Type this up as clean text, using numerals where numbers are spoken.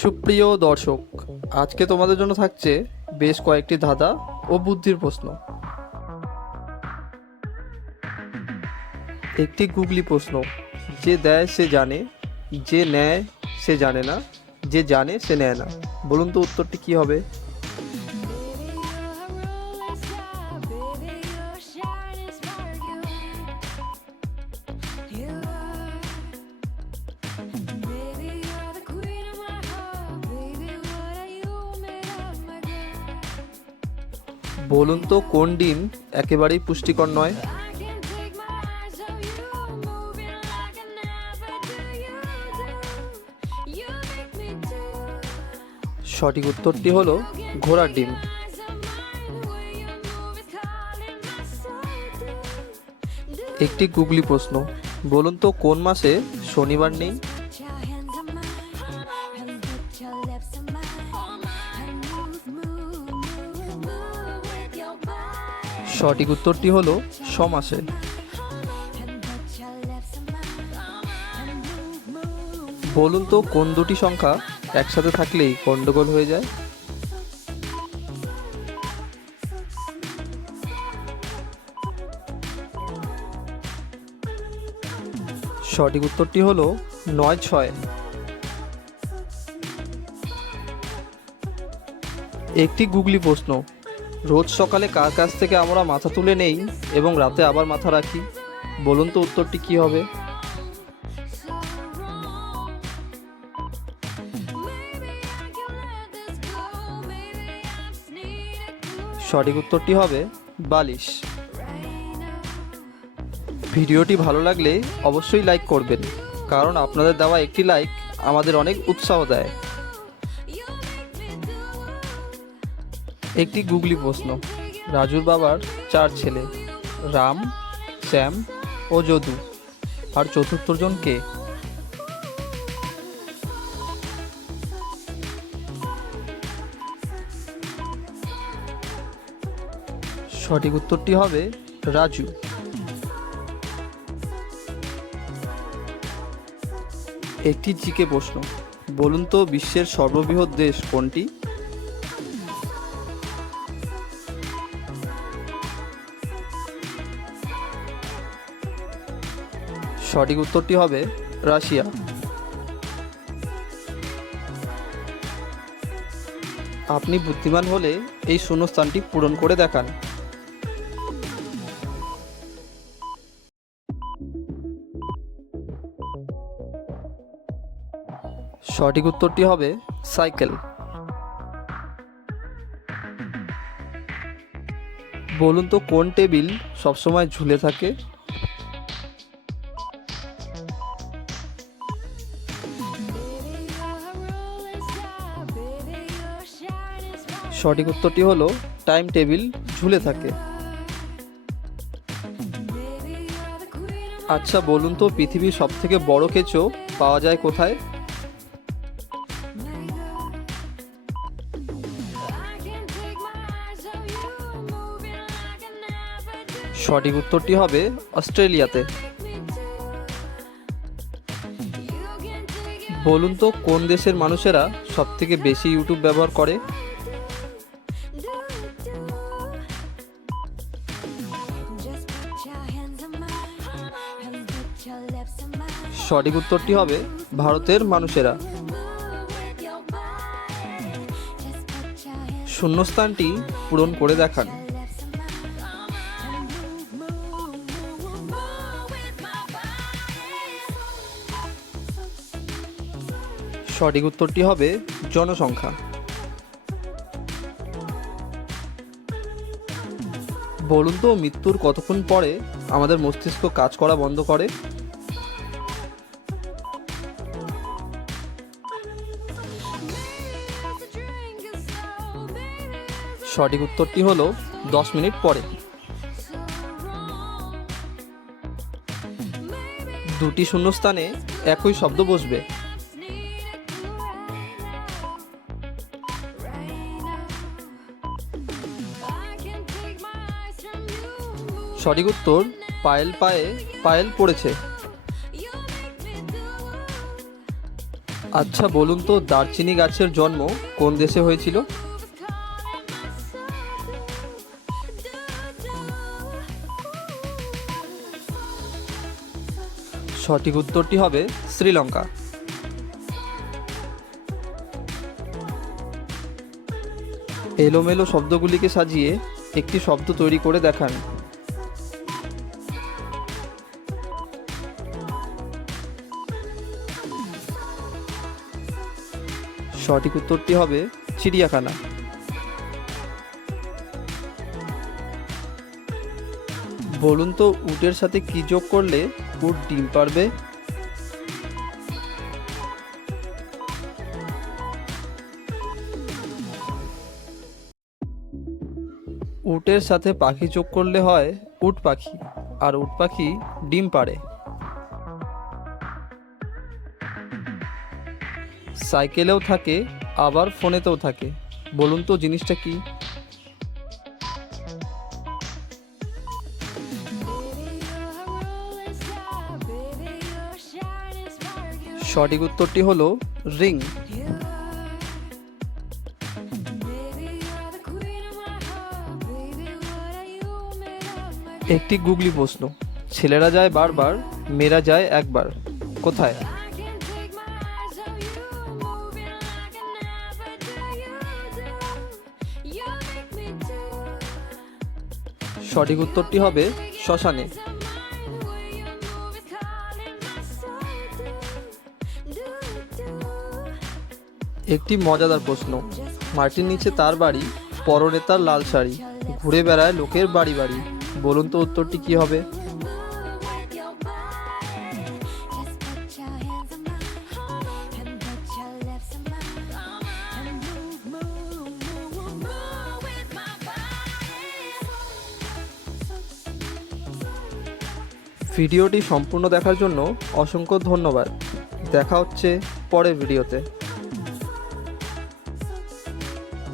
সুপ্রিয় দর্শক, আজকে তোমাদের জন্য থাকছে বেশ কয়েকটি ধাঁধা ও বুদ্ধির প্রশ্ন। একটি গুগলি প্রশ্ন, যে দেয় সে জানে, যে নেয় সে জানে না, যে জানে সে নেয় না। বলুন তো উত্তরটি কি হবে? বলুন তো কোন ডিম একেবারেই পুষ্টিকর নয়? সঠিক উত্তরটি হলো ঘোড়ার ডিম। একটি গুগলি প্রশ্ন, বলুন তো কোন মাসে শনিবার নেই? সঠিক উত্তরটি হলো সমাসে। বলুন তো কোন দুটি সংখ্যা একসাথে থাকলেই গন্ডগোল হয়ে যায়? সঠিক উত্তরটি হলো 9-6। একটি গুগলি প্রশ্ন, রোজ সকালে কার কাছ থেকে আমরা মাথা তুলে নেই এবং রাতে আবার মাথা রাখি? বলুন তো উত্তরটি কি হবে? সঠিক উত্তরটি হবে বালিশ। ভিডিওটি ভালো লাগলে অবশ্যই লাইক করবেন, কারণ আপনাদের দেওয়া একটি লাইক আমাদের অনেক উৎসাহ দেয়। একটি গুগলি প্রশ্ন, রাজুর বাবার 4 ছেলে, রাম, শ্যাম ও যদু, আর চতুর্থ জন কে? সঠিক উত্তরটি হবে রাজু। একটি জিকে প্রশ্ন, বলুন তো বিশ্বের সর্ববৃহৎ দেশ কোনটি? সঠিক উত্তরটি হবে রাশিয়া। আপনি বুদ্ধিমান হলে এই শূন্যস্থানটি পূরণ করে দেখান। সঠিক উত্তরটি হবে সাইকেল। বলুন তো কোন টেবিল সবসময় ঝুলে থাকে? সঠিক উত্তরটি হলো টাইম টেবিল ঝুলে থাকে। আচ্ছা বলুন তো পৃথিবীর সবথেকে বড় কেঁচো পাওয়া যায় কোথায়? সঠিক উত্তরটি হবে অস্ট্রেলিয়াতে। বলুন তো কোন দেশের মানুষেরা সবথেকে বেশি ইউটিউব ব্যবহার করে? সঠিক উত্তরটি হবে ভারতের মানুষেরা। শূন্যস্থানটি পূরণ করে দেখান। সঠিক উত্তরটি হবে জনসংখ্যা। বলুন তো মৃত্যুর কতক্ষণ পরে আমাদের মস্তিষ্ক কাজ করা বন্ধ করে? সঠিক উত্তরটি হলো 10 মিনিট পরে। দুটি শূন্যস্থানে একই শব্দ বসবে। সঠিক উত্তর পায়েল পায়ে পায়েল পড়েছে। আচ্ছা বলুন তো, দারচিনি গাছের জন্ম কোন দেশে হয়েছিল? সঠিক উত্তরটি হবে শ্রীলঙ্কা। এলোমেলো শব্দগুলিকে সাজিয়ে একটি শব্দ তৈরি করে দেখান। সঠিক উত্তরটি হবে চিড়িয়াখানা। বলুন তো, উটের সাথে কি যোগ করলে উট ডিম পারবে? উটের সাথে পাখি যোগ করলে হয় উট পাখি, আর উট পাখি ডিম পাড়ে। সাইকেলেও থাকে, আবার ফোনেতেও থাকে। বলুন তো জিনিসটা কি? সঠিক উত্তরটি হলো রিং। একটি গুগলি প্রশ্ন, ছেলেরা যায় বারবার, মেয়েরা যায় একবার, কোথায়? সঠিক উত্তরটি হবে শ্মশানে। একটি মজাদার প্রশ্ন, মাটির নিচে তার বাড়ি, পরনে তার লাল শাড়ি, ঘুরে বেড়ায় লোকের বাড়ি বাড়ি। বলুন তো উত্তরটি কি হবে? ভিডিওটি সম্পূর্ণ দেখার জন্য অসংখ্য ধন্যবাদ। দেখা হচ্ছে পরের ভিডিওতে।